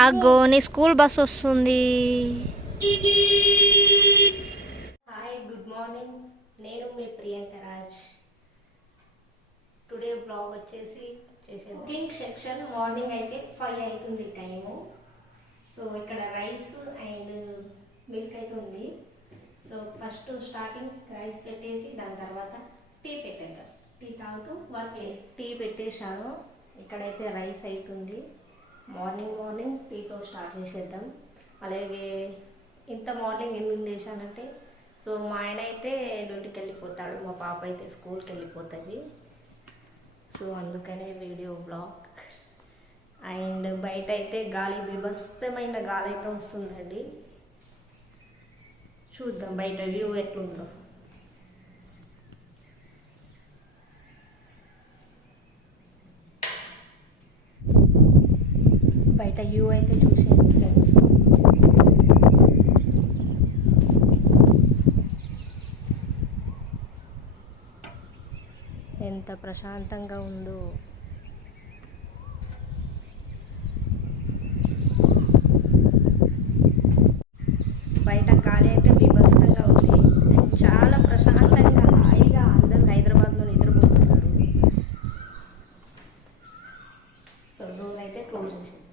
ఆగో నీ school bus వస్తుంది. Hi, good morning. నేను మీ ప్రియాంక రాజ్. టుడే బ్లాగ్ వచ్చేసి కుకింగ్ సెక్షన్. మార్నింగ్ అయితే 5 అవుతుంది టైము. సో ఇక్కడ రైస్ అండ్ మిల్క్ అయితే ఉంది. సో ఫస్ట్ స్టార్టింగ్ రైస్ పెట్టేసి దాని తర్వాత టీ పెట్టాను. టీ తాగుతూ వర్క్ టీ పెట్టేశాను. ఇక్కడైతే రైస్ అవుతుంది. మార్నింగ్ టీతో స్టార్ట్ చేసేద్దాం. అలాగే ఇంత మార్నింగ్ ఎందుకు చేశానంటే, సో మా ఆయన అయితే డ్యూటీకి వెళ్ళిపోతాడు, మా పాప అయితే స్కూల్కి వెళ్ళిపోతుంది. సో అందుకనే వీడియో బ్లాగ్. అండ్ బయట అయితే గాలి, బీభత్సమైన గాలి అయితే వస్తుందండి. చూద్దాం బయట వ్యూ ఎట్లుందో. బయట వ్యూ అయితే చూసేయండి ఫ్రెండ్స్. ఎంత ప్రశాంతంగా ఉందో. బయట గాలి అయితే బీభత్సంగా ఉంది. అండ్ చాలా ప్రశాంతంగా హాయిగా అందరూ హైదరాబాద్లో నిద్రపోతున్నారు. సో డోర్ అయితే క్లోజ్ చేసింది.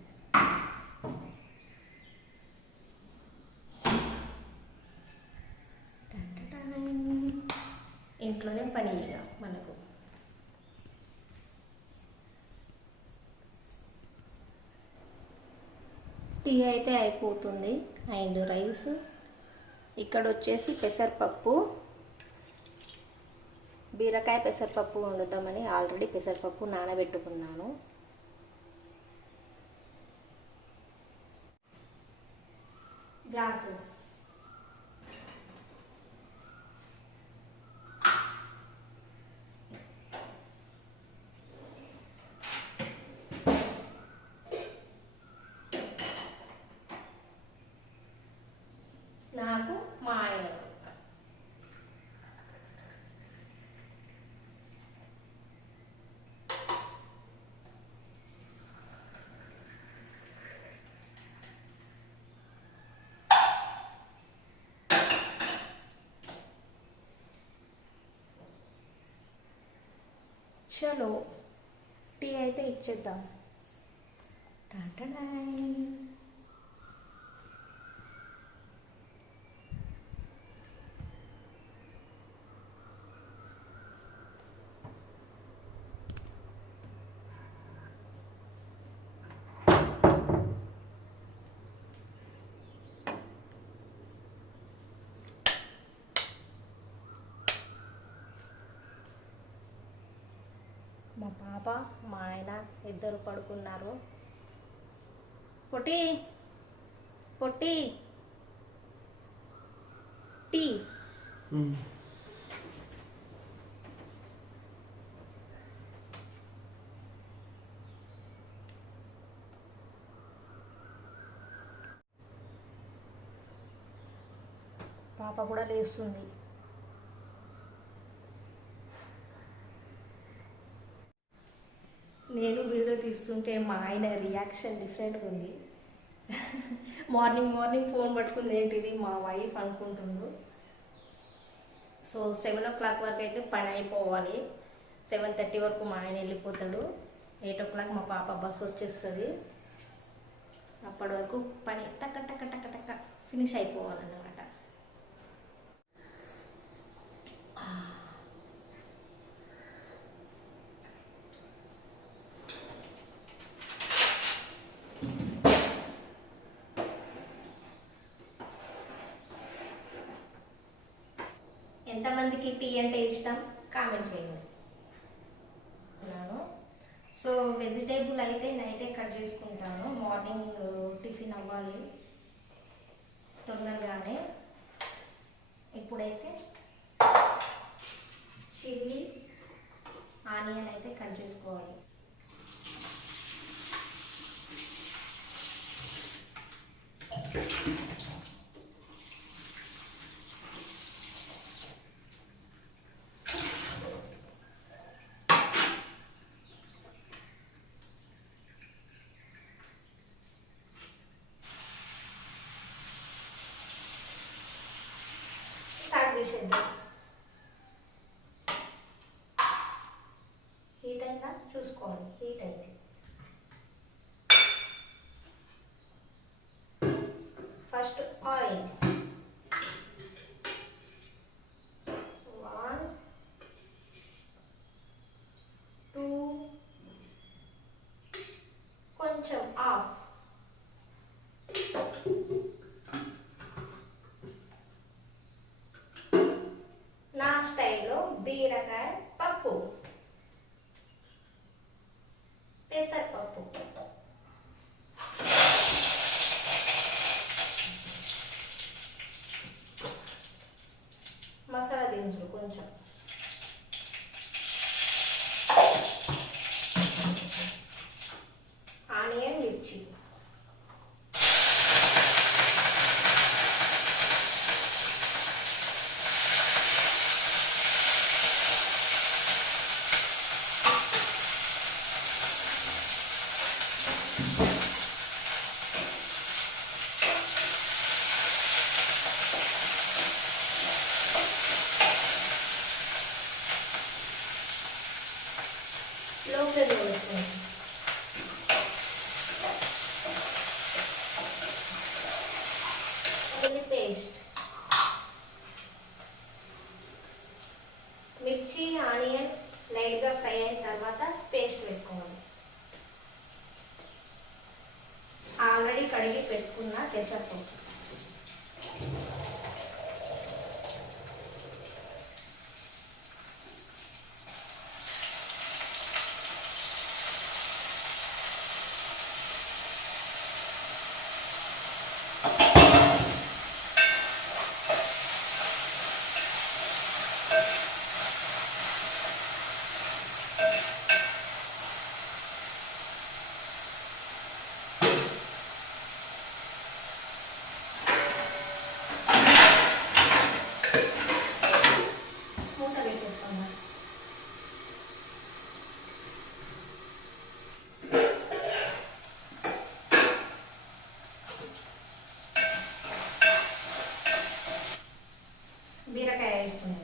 ఇంట్లోనే పని ఇక మనకు. టీ అయితే అయిపోతుంది. అండ్ రైస్ ఇక్కడ వచ్చేసి పెసరపప్పు, బీరకాయ పెసరపప్పు వండుతామని ఆల్రెడీ పెసరపప్పు నానబెట్టుకున్నాను. గ్లాసెస్ నాకు మా ఆయన. చలో టీ అయితే ఇచ్చేద్దాం. మా పాప, మా ఆయన ఇద్దరు పడుకున్నారు. పొట్టి పొట్టి టీ. పాప కూడా లేస్తుంది. నేను వీడియో తీస్తుంటే మా ఆయన రియాక్షన్ డిఫరెంట్గా ఉంది. మార్నింగ్ ఫోన్ పట్టుకుంది ఏంటిది మా వైఫ్ అనుకుంటుండు. సో 7 o'clock వరకు అయితే పని అయిపోవాలి. 7:30 వరకు మా ఆయన వెళ్ళిపోతాడు. 8 o'clock మా పాప బస్సు వచ్చేస్తుంది. అప్పటి వరకు పని టక్క టక్క టక్క టక్క ఫినిష్ అయిపోవాలన్నమాట. ఎంతమందికి టీ అంటే ఇష్టం కామెంట్ చేయండి. సో వెజిటేబుల్ అయితే నైటే కట్ చేసుకుంటాను. మార్నింగ్ టిఫిన్ అవ్వాలి తొందరగానే. ఇప్పుడైతే చిల్లీ, ఆనియన్ అయితే కట్ చేసుకోవాలి. చేసేద్దాం. హీట్ అయిందా చూసుకోవాలి. హీట్ అయింది. ఫస్ట్ ఆయిల్ 1 2 కొంచెం ఆఫ్. నా స్టైల్లో బీరకాయ పప్పు, పెసరపప్పు, మసాలా దినుసులు కొంచెం, ఆనియన్, మిర్చి, లో ఫ్లేమ్లో వేసుకోండి. ఉల్లి పేస్ట్, మిర్చి ఆనియన్ లైట్గా ఫ్రై అయిన తర్వాత పేస్ట్ వేసుకోవాలి. ఆల్రెడీ కడిగి పెట్టుకున్న పెసరపప్పు, మూత పెట్టేసుకున్నాం. బీరకాయ వేసుకున్నాం.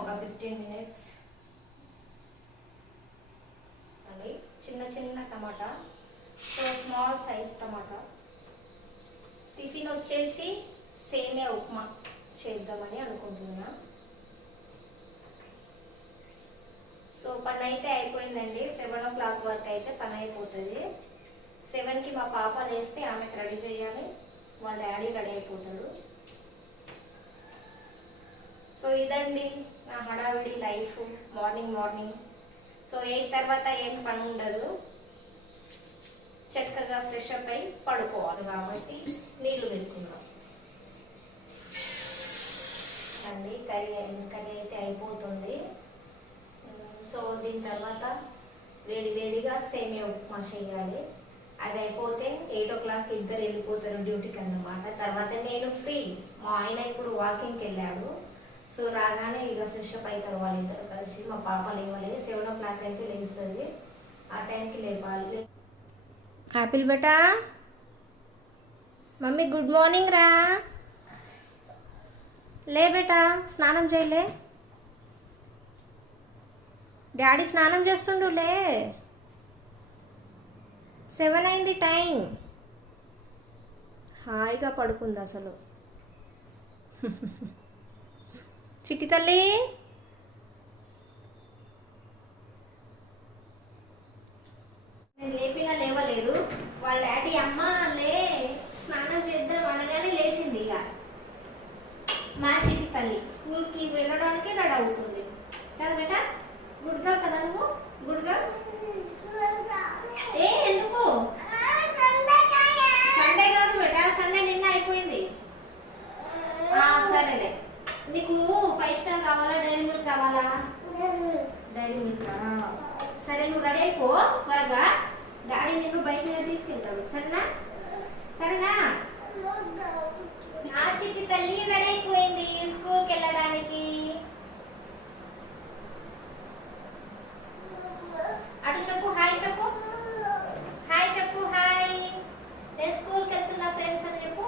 ఒక 15 minutes. అది చిన్న చిన్న టమాటా, సో స్మాల్ సైజ్ టమాటా. టిఫిన్ వచ్చేసి సేమియా ఉప్మా చేద్దామని అనుకుంటున్నా. సో పని అయితే అయిపోయిందండి. 7 o'clock వరకు అయితే పని అయిపోతుంది. 7కి మా పాప లేస్తే ఆమెకు రెడీ చేయాలి, వాళ్ళ డాడీ రెడీ అయిపోతాడు. సో ఇదండి నా హడావిడి లైఫ్ మార్నింగ్. సో 8 తర్వాత ఏం పని ఉండదు, చక్కగా ఫ్రెష్ అప్ అయి పడుకోవాలి కాబట్టి నీళ్ళు పెట్టుకున్నాం అండి. కర్రీ అయితే అయిపోతుంది. సో దీని తర్వాత వేడిగా సేమియా ఉప్మా చేయాలి. అది అయిపోతే 8 o'clock ఇద్దరు వెళ్ళిపోతారు డ్యూటీకి అన్నమాట. తర్వాత నేను ఫ్రీ. మా ఆయన ఇప్పుడు వాకింగ్కి వెళ్ళాడు. సో రాగానే ఇక ఫ్రెష్ అప్ అవుతారు వాళ్ళిద్దరు కలిసి. మా పాప లేవలేదు, 7 o'clock అయితే లేస్తుంది. ఆ టైంకి లేపాలి. యాపిల్ బేటా, మమ్మీ గుడ్ మార్నింగ్ రా. లే బేటా, స్నానం చేయలే. డాడీ స్నానం చేస్తుండు, లే. 7 అయింది టైం. హాయిగా పడుకుంది అసలు. చిట్టి తల్లి, నేను లేపినా లేవలేదు. వాళ్ళ డాడీ అమ్మ లే స్నానం చేద్దాం అనగానే లేచింది. ఇక మా చిట్టి తల్లి స్కూల్కి వెళ్ళడానికి రెడీ అవుతుంది కదా బేటా. గుడ్ గర్ల్ కదా నువ్వు, గుడ్ గర్ల్. ఏ ఎందుకు సండే కాదు బేటా, సండే నిన్న అయిపోయింది. సరేలే. నీకు 5 star కావాలా, డైరీ మిల్క్ కావాలా? Dairy milk. సరే నువ్వు రెడీ అయిపో త్వరగా, డాడీ నిన్ను బయట మీద తీసుకెళ్తాడు. సరేనా? నా చిట్టి తల్లి రెడీ అయిపోయింది స్కూల్కి వెళ్ళడానికి. చెప్పు హాయ్ చెప్పు హాయ్ చెప్పు హాయ్ నేను స్కూల్కి వెళ్తున్నా ఫ్రెండ్స్ అని చెప్పు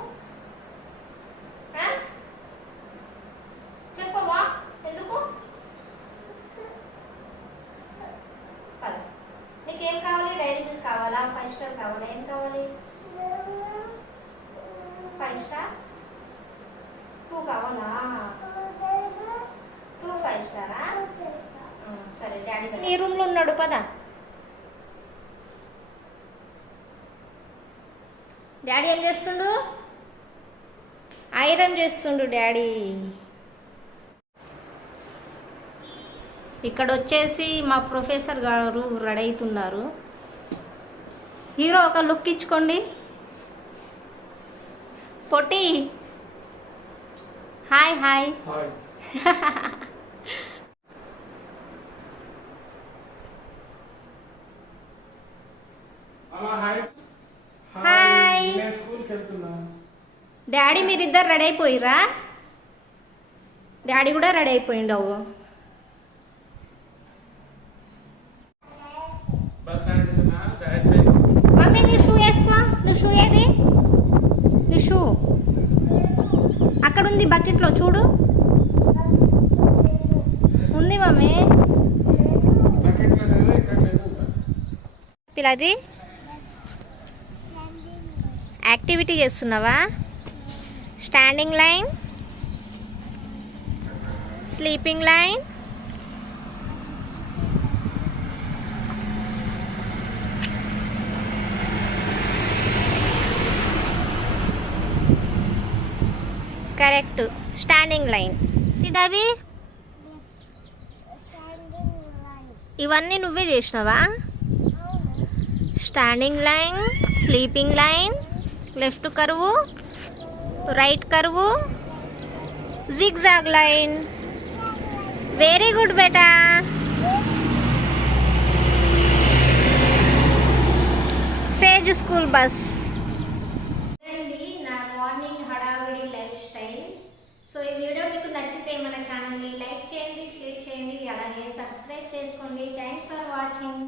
ఆ? చెప్పవా ఎందుకు పద నీకేం కావాలి డైరీ మిల్క్ కావాలా 5 స్టార్ కావాలా ఏం కావాలి 5 స్టార్ 2 కావాలా 2 5 స్టారా సరే డాడీ నీ రూమ్లో ఉన్నాడు పద డాడీ ఏం చేస్తుండు ఐరన్ చేస్తుండు డాడీ ఇక్కడ వచ్చేసి మా ప్రొఫెసర్ గారు రెడీ అవుతున్నారు హీరో ఒక లుక్ ఇచ్చుకోండి పొట్టి హాయ్ హాయ్ హాయ్ డాడీ మీరిద్దరు రెడీ అయిపోయిరా డాడీ కూడా రెడీ అయిపోయిండవు మమ్మీ నీ షూ వేసుకో నువ్వు షూ ఏది నీ షూ అక్కడ ఉంది బకెట్లో చూడు ఉంది మమ్మీ పిల్లది యాక్టివిటీ చేస్తున్నావా standing line sleeping line correct standing line ఇదవి ఇవన్నీ నువ్వే చేసినావా standing line sleeping line left curve right curve zigzag line very good బేటా సేజ్ స్కూల్ బస్ నా మార్నింగ్ హడావిడి లైఫ్ స్టైల్ సో ఈ వీడియో మీకు నచ్చితే మన ఛానల్ని లైక్ చేయండి షేర్ చేయండి అలాగే సబ్స్క్రైబ్ చేసుకోండి థ్యాంక్స్ ఫర్ వాచింగ్